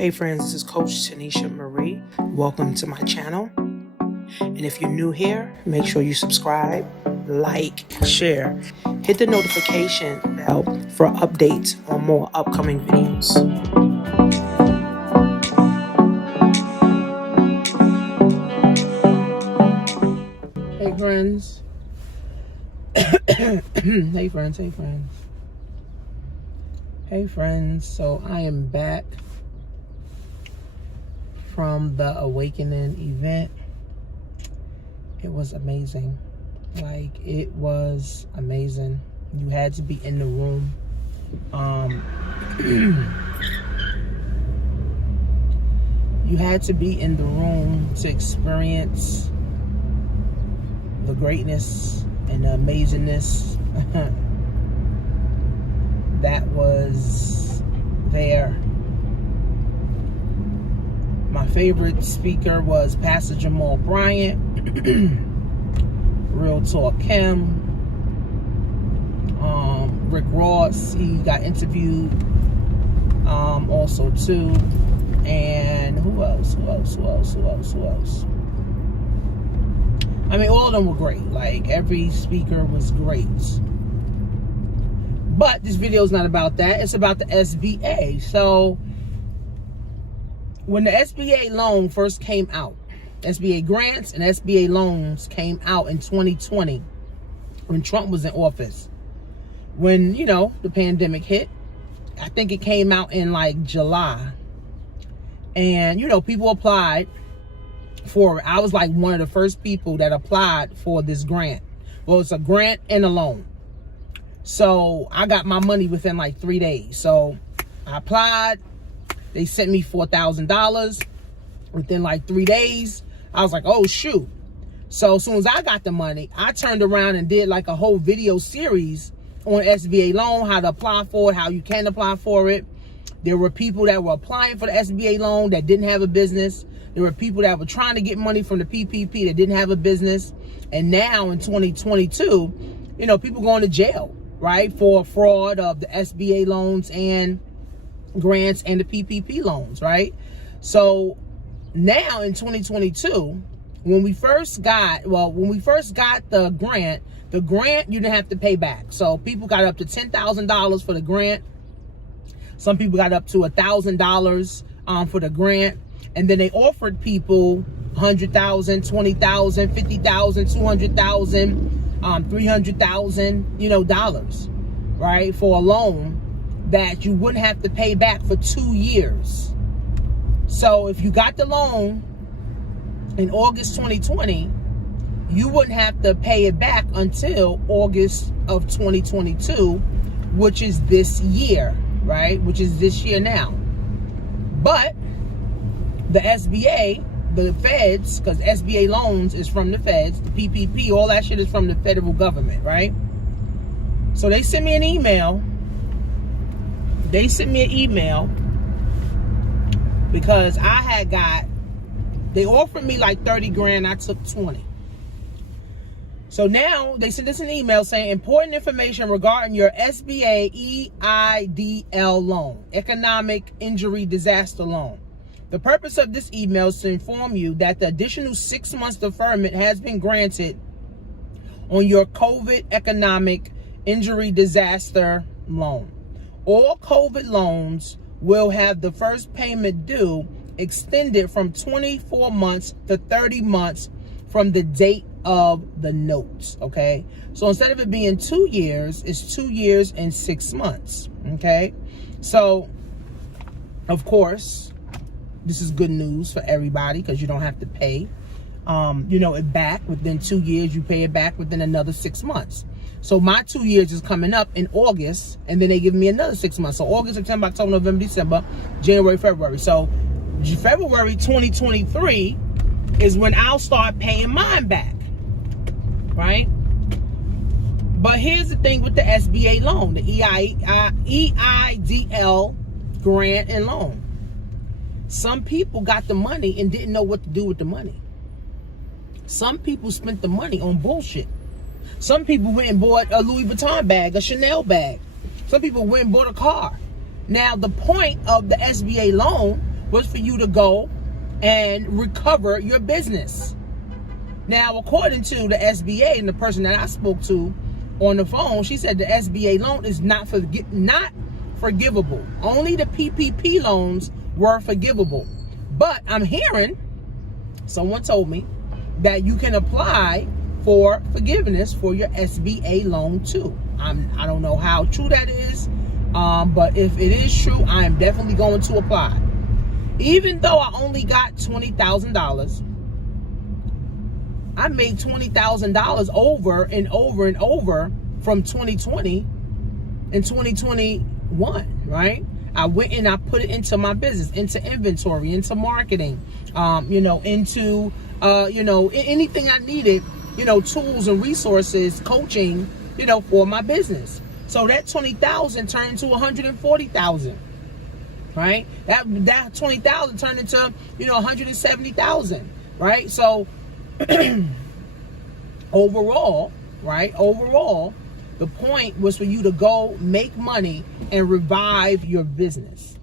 Hey friends, this is Coach Tanisha Marie. Welcome to my channel. And if you're new here, make sure you subscribe, like, share. Hit the notification bell for updates on more upcoming videos. Hey friends. Hey friends. So I am back from the Awakening event. It was amazing. It was amazing. You had to be in the room. You had to be in the room to experience the greatness and the amazingness that was there. My favorite speaker was Pastor Jamal Bryant, Real Talk Kim, Rick Ross. He got interviewed also too. And who else? I mean, all of them were great. Every speaker was great. But this video is not about that. It's about the SBA. So when the SBA loan first came out, SBA grants and SBA loans came out in 2020 when Trump was in office. When, the pandemic hit, I think it came out in July. And, people applied for it. I was one of the first people that applied for this grant. Well, it's a grant and a loan. So I got my money within 3 days. So I applied. They sent me $4,000 within 3 days. I was like, oh, shoot. So as soon as I got the money, I turned around and did a whole video series on SBA loan, how to apply for it, how you can apply for it. There were people that were applying for the SBA loan that didn't have a business. There were people that were trying to get money from the PPP that didn't have a business. And now in 2022, people going to jail, right, for fraud of the SBA loans and grants and the PPP loans, right? So now in 2022, when we first got the grant you didn't have to pay back. So people got up to $10,000 for the grant. Some people got up to $1,000 for the grant. And then they offered people $100,000, $20,000, $50,000, $200,000, $300,000, dollars, right, for a loan that you wouldn't have to pay back for 2 years. So if you got the loan in August 2020, you wouldn't have to pay it back until August of 2022, which is this year, right? Which is this year now. But the SBA, the feds, because SBA loans is from the feds, the PPP, all that shit is from the federal government, right? So they sent me an email. Because they offered me 30 grand, I took 20. So now they sent us an email saying important information regarding your SBA EIDL loan, Economic Injury Disaster Loan. The purpose of this email is to inform you that the additional 6 months deferment has been granted on your COVID Economic Injury Disaster Loan. All COVID loans will have the first payment due extended from 24 months to 30 months from the date of the notes, okay? So instead of it being 2 years, it's 2 years and 6 months, okay? So, of course, this is good news for everybody because you don't have to pay, it back within 2 years. You pay it back within another 6 months. So my 2 years is coming up in August, and then they give me another 6 months. So August, September, October, November, December, January, February. So February 2023 is when I'll start paying mine back, right? But here's the thing with the SBA loan, the EIDL grant and loan. Some people got the money and didn't know what to do with the money. Some people spent the money on bullshit. Some people went and bought a Louis Vuitton bag, a Chanel bag. Some people went and bought a car. Now, the point of the SBA loan was for you to go and recover your business. Now, according to the SBA and the person that I spoke to on the phone, she said the SBA loan is not forgivable. Only the PPP loans were forgivable. But I'm hearing, someone told me, that you can apply for forgiveness for your SBA loan too. I don't know how true that is, but if it is true, I am definitely going to apply. Even though I only got $20,000, I made $20,000 over and over and over from 2020 and 2021, right? I went and I put it into my business, into inventory, into marketing, into, anything I needed, tools and resources, coaching, for my business. So that 20,000 turned to 140,000, right? That 20,000 turned into, 170,000, right? So overall, the point was for you to go make money and revive your business.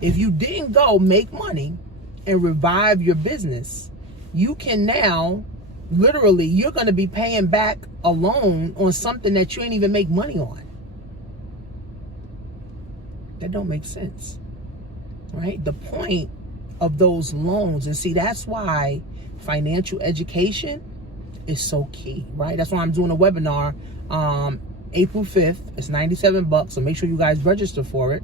If you didn't go make money and revive your business, you can now, literally, you're going to be paying back a loan on something that you ain't even make money on. That don't make sense, right? The point of those loans, and see, that's why financial education is so key, right? That's why I'm doing a webinar April 5th. It's $97, so make sure you guys register for it.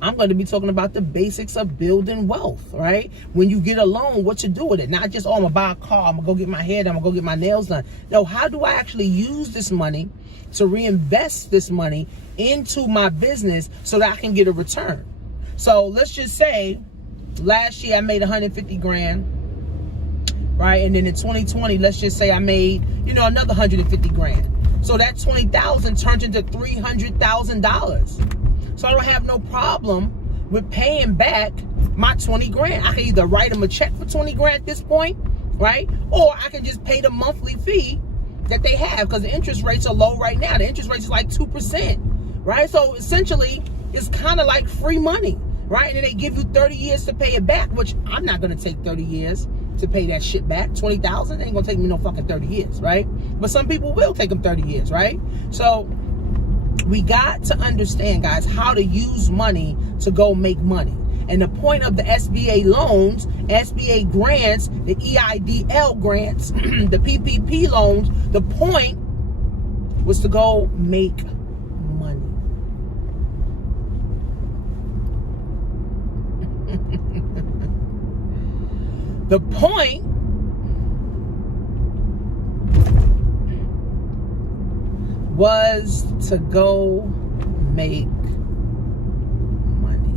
I'm going to be talking about the basics of building wealth, right? When you get a loan, what to do with it. Not just, I'm going to buy a car, I'm going to go get my hair done, I'm going to go get my nails done. No, how do I actually use this money to reinvest this money into my business so that I can get a return? So let's just say last year I made 150 grand, right? And then in 2020, let's just say I made, another 150 grand. So that 20,000 turned into $300,000. So I don't have no problem with paying back my 20 grand. I can either write them a check for 20 grand at this point, right? Or I can just pay the monthly fee that they have, because the interest rates are low right now. The interest rate is like 2%, right? So essentially, it's kind of like free money, right? And then they give you 30 years to pay it back, which I'm not going to take 30 years to pay that shit back. 20,000 ain't going to take me no fucking 30 years, right? But some people will take them 30 years, right? So we got to understand, guys, how to use money to go make money. And the point of the SBA loans, SBA grants, the EIDL grants, the PPP loans, the point was to go make money. The point was to go make money.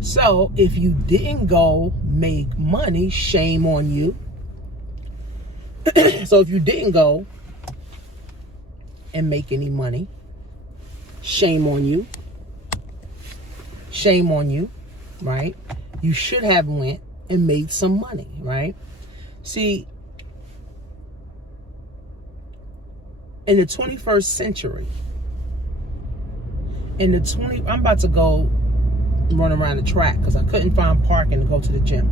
So if you didn't go make money, shame on you. So if you didn't go and make any money, shame on you. Shame on you, right? You should have went and made some money, right? See, in the 21st century, I'm about to go run around the track because I couldn't find parking to go to the gym.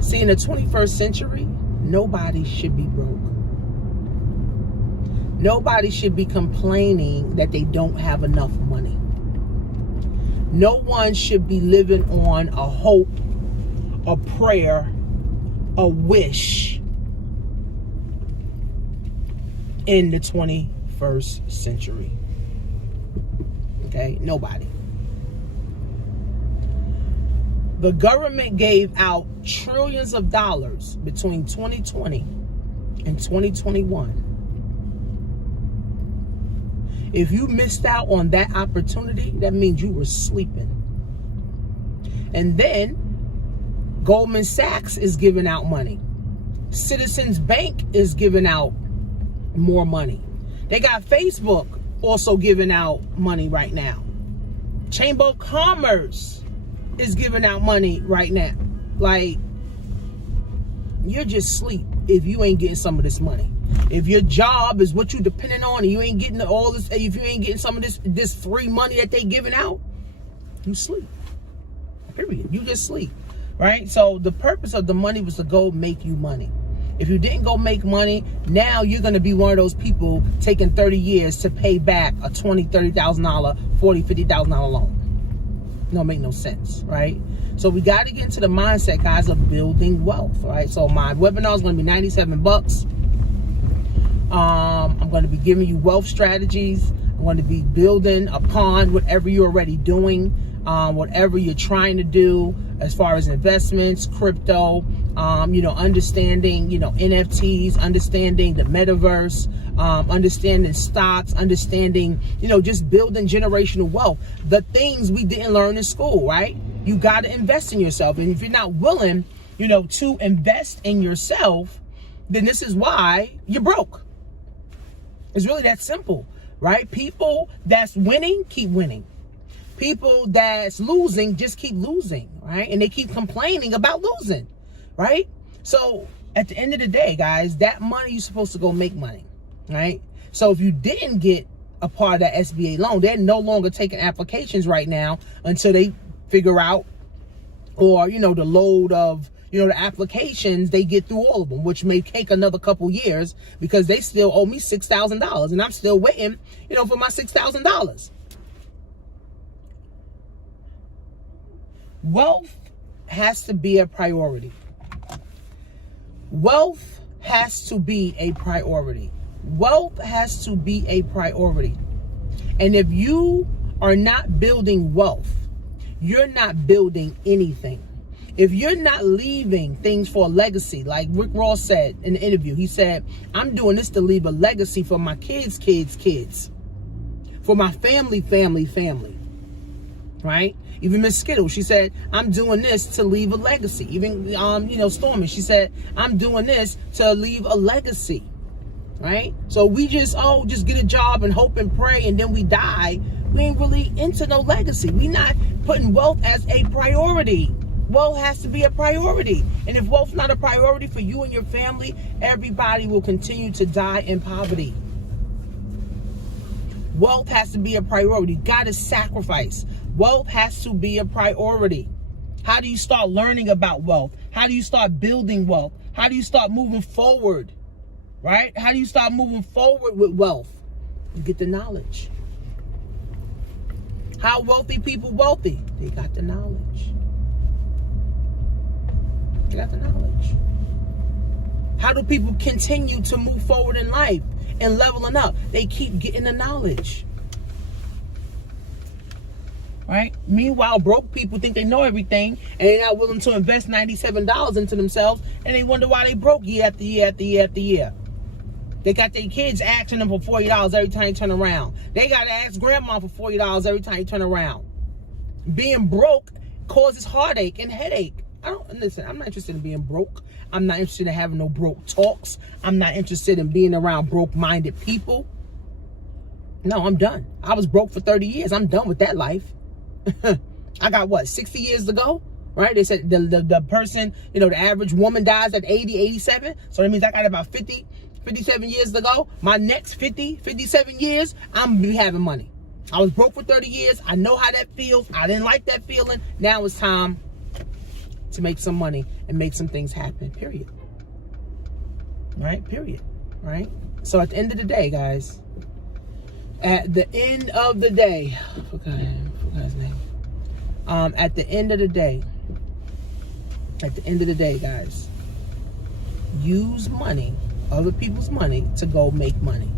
See, in the 21st century, nobody should be broke. Nobody should be complaining that they don't have enough money. No one should be living on a hope, a prayer, a wish in the 21st century. Okay? Nobody. The government gave out trillions of dollars between 2020 and 2021. If you missed out on that opportunity, that means you were sleeping. And then Goldman Sachs is giving out money. Citizens Bank is giving out more money. They got Facebook also giving out money right now. Chamber of Commerce is giving out money right now. Like, you're just asleep. if you ain't getting some of this money. If your job is what you depending on and you ain't getting all this, if you ain't getting some of this free money that they giving out, you sleep. Period. You just sleep, right? So the purpose of the money was to go make you money. If you didn't go make money, now you're going to be one of those people taking 30 years to pay back a $20,000, $30,000, $40,000, $50,000 loan. No, make no sense, right? So we got to get into the mindset, guys, of building wealth, right? So my webinar is going to be $97. I'm going to be giving you wealth strategies. I'm going to be building upon whatever you're already doing, whatever you're trying to do as far as investments, crypto, understanding, NFTs, understanding the metaverse, understanding stocks, understanding, just building generational wealth. The things we didn't learn in school, right? You got to invest in yourself. And if you're not willing, to invest in yourself, then this is why you're broke. It's really that simple, right? People that's winning, keep winning. People that's losing, just keep losing, right? And they keep complaining about losing, right? So at the end of the day, guys, that money, you're supposed to go make money, right? So if you didn't get a part of that SBA loan, they're no longer taking applications right now until they figure out, or, the load of, the applications, they get through all of them, which may take another couple years because they still owe me $6,000 and I'm still waiting, for my $6,000. Wealth has to be a priority. Wealth has to be a priority. Wealth has to be a priority. And if you are not building wealth, you're not building anything. If you're not leaving things for a legacy, like Rick Ross said in the interview, he said, I'm doing this to leave a legacy for my kids, for my family, right? Even Miss Skittle, she said, I'm doing this to leave a legacy. Even, Stormy, she said, I'm doing this to leave a legacy, right? So we just get a job and hope and pray and then we die. We ain't really into no legacy. We not putting wealth as a priority. Wealth has to be a priority. And if wealth's not a priority for you and your family, everybody will continue to die in poverty. Wealth has to be a priority. Got to sacrifice. Wealth has to be a priority. How do you start learning about wealth? How do you start building wealth? How do you start moving forward? Right? How do you start moving forward with wealth? You get the knowledge. How wealthy people wealthy? They got the knowledge. They got the knowledge. How do people continue to move forward in life and leveling up? They keep getting the knowledge. Right? Meanwhile, broke people think they know everything and they're not willing to invest $97 into themselves, and they wonder why they broke year after year after year after year. They got their kids asking them for $40 every time they turn around. They got to ask grandma for $40 every time they turn around. Being broke causes heartache and headache. I'm not interested in being broke. I'm not interested in having no broke talks. I'm not interested in being around broke-minded people. No, I'm done. I was broke for 30 years. I'm done with that life. I got 60 years to go, right? They said the person, the average woman dies at 80, 87. So that means I got about 57 years to go. My next 57 years, I'm gonna be having money. I was broke for 30 years. I know how that feels. I didn't like that feeling. Now it's time to make some money and make some things happen, period. Right? Period. Right? So at the end of the day, guys, at the end of the day, I forgot his name. At the end of the day, guys, use money, other people's money, to go make money.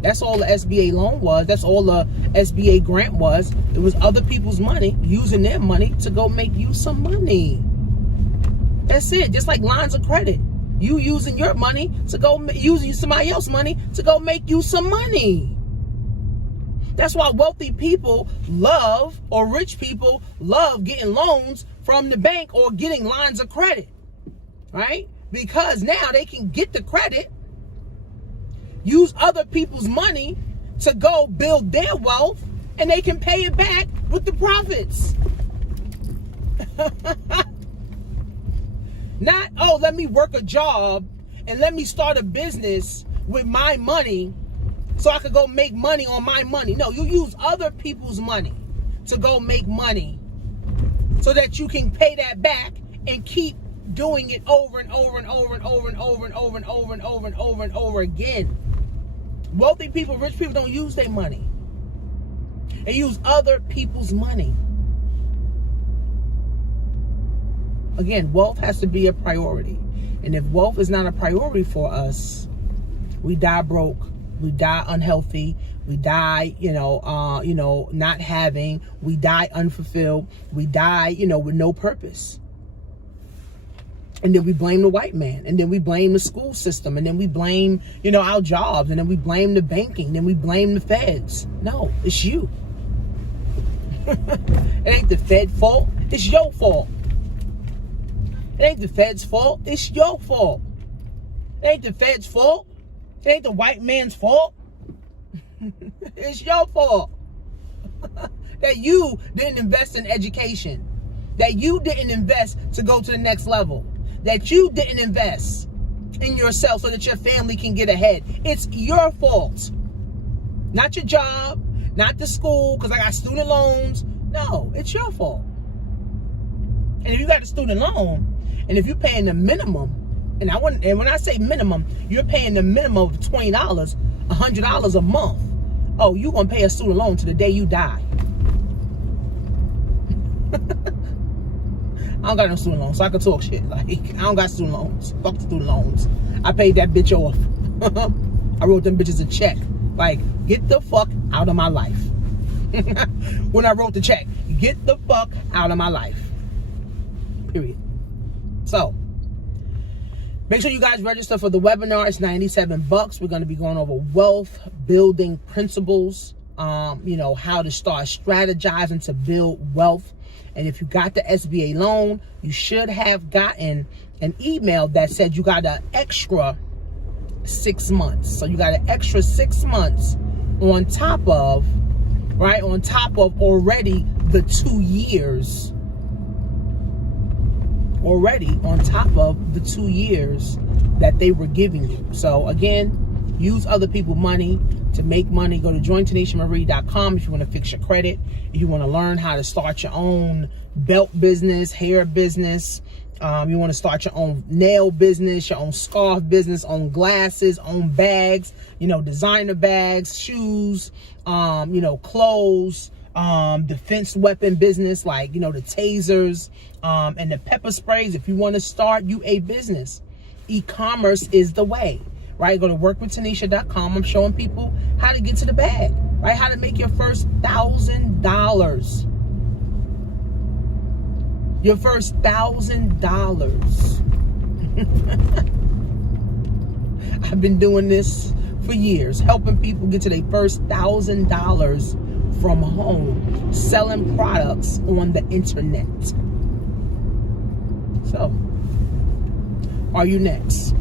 That's all the SBA loan was. That's all the SBA grant was. It was other people's money, using their money to go make you some money. That's it. Just like lines of credit. You using your money to go, using somebody else's money to go make you some money. That's why wealthy people love, or rich people love, getting loans from the bank or getting lines of credit, right? Because now they can get the credit, use other people's money to go build their wealth, and they can pay it back with the profits. Not, oh, let me work a job and let me start a business with my money so I could go make money on my money. No, you use other people's money to go make money so that you can pay that back and keep doing it over and over and over and over and over and over and over and over and over and over again. Wealthy people, rich people don't use their money. They use other people's money. Again, wealth has to be a priority. And if wealth is not a priority for us, we die broke, we die unhealthy, we die, not having, we die unfulfilled, we die, with no purpose. And then we blame the white man, and then we blame the school system, and then we blame, our jobs, and then we blame the banking, then we blame the feds. No, it's you. It ain't the Fed fault, it's your fault. It ain't the Fed's fault, it's your fault. It ain't the Fed's fault, it ain't the white man's fault. It's your fault. That you didn't invest in education, that you didn't invest to go to the next level, that you didn't invest in yourself so that your family can get ahead. It's your fault. Not your job, not the school, because I got student loans. No, it's your fault. And if you got a student loan, and if you're paying the minimum, and when I say minimum, you're paying the minimum of $20, $100 a month. Oh, you're going to pay a student loan to the day you die. I don't got no student loans, so I can talk shit. Like, I don't got student loans. Fuck the student loans. I paid that bitch off. I wrote them bitches a check. Like, get the fuck out of my life. When I wrote the check, get the fuck out of my life. Period. So, make sure you guys register for the webinar. It's $97. We're going to be going over wealth building principles, how to start strategizing to build wealth. And if you got the SBA loan, you should have gotten an email that said you got an extra 6 months. So you got an extra 6 months on top of already the 2 years. Already on top of the 2 years that they were giving you. So again, use other people's money to make money. Go to jointanishamarie.com if you want to fix your credit. If you want to learn how to start your own belt business, hair business. You want to start your own nail business, your own scarf business, own glasses, own bags, designer bags, shoes, clothes, defense weapon business, like, the tasers, and the pepper sprays. If you want to start you a business, e-commerce is the way, right? Go to workwithtanisha.com. I'm showing people how to get to the bag, right? How to make your first $1,000. Your first $1,000. I've been doing this for years, helping people get to their first $1,000 from home, selling products on the internet. So, are you next?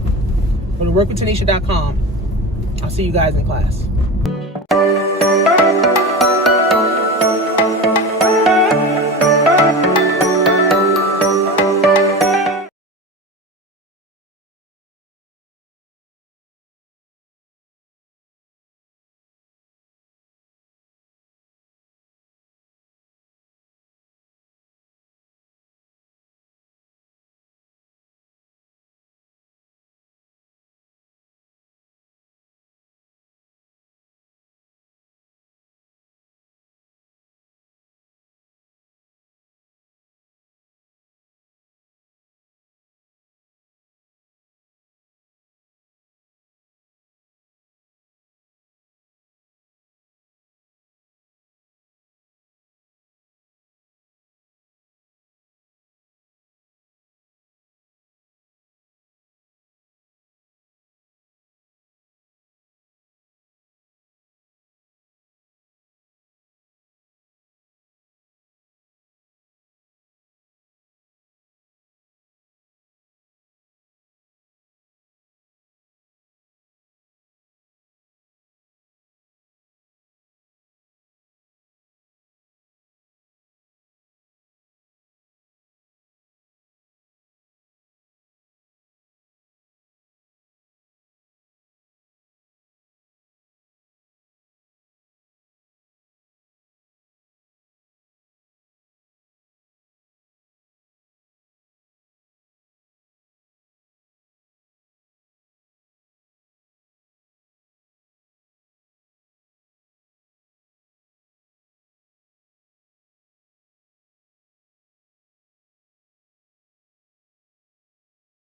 Go to workwithtanisha.com. I'll see you guys in class.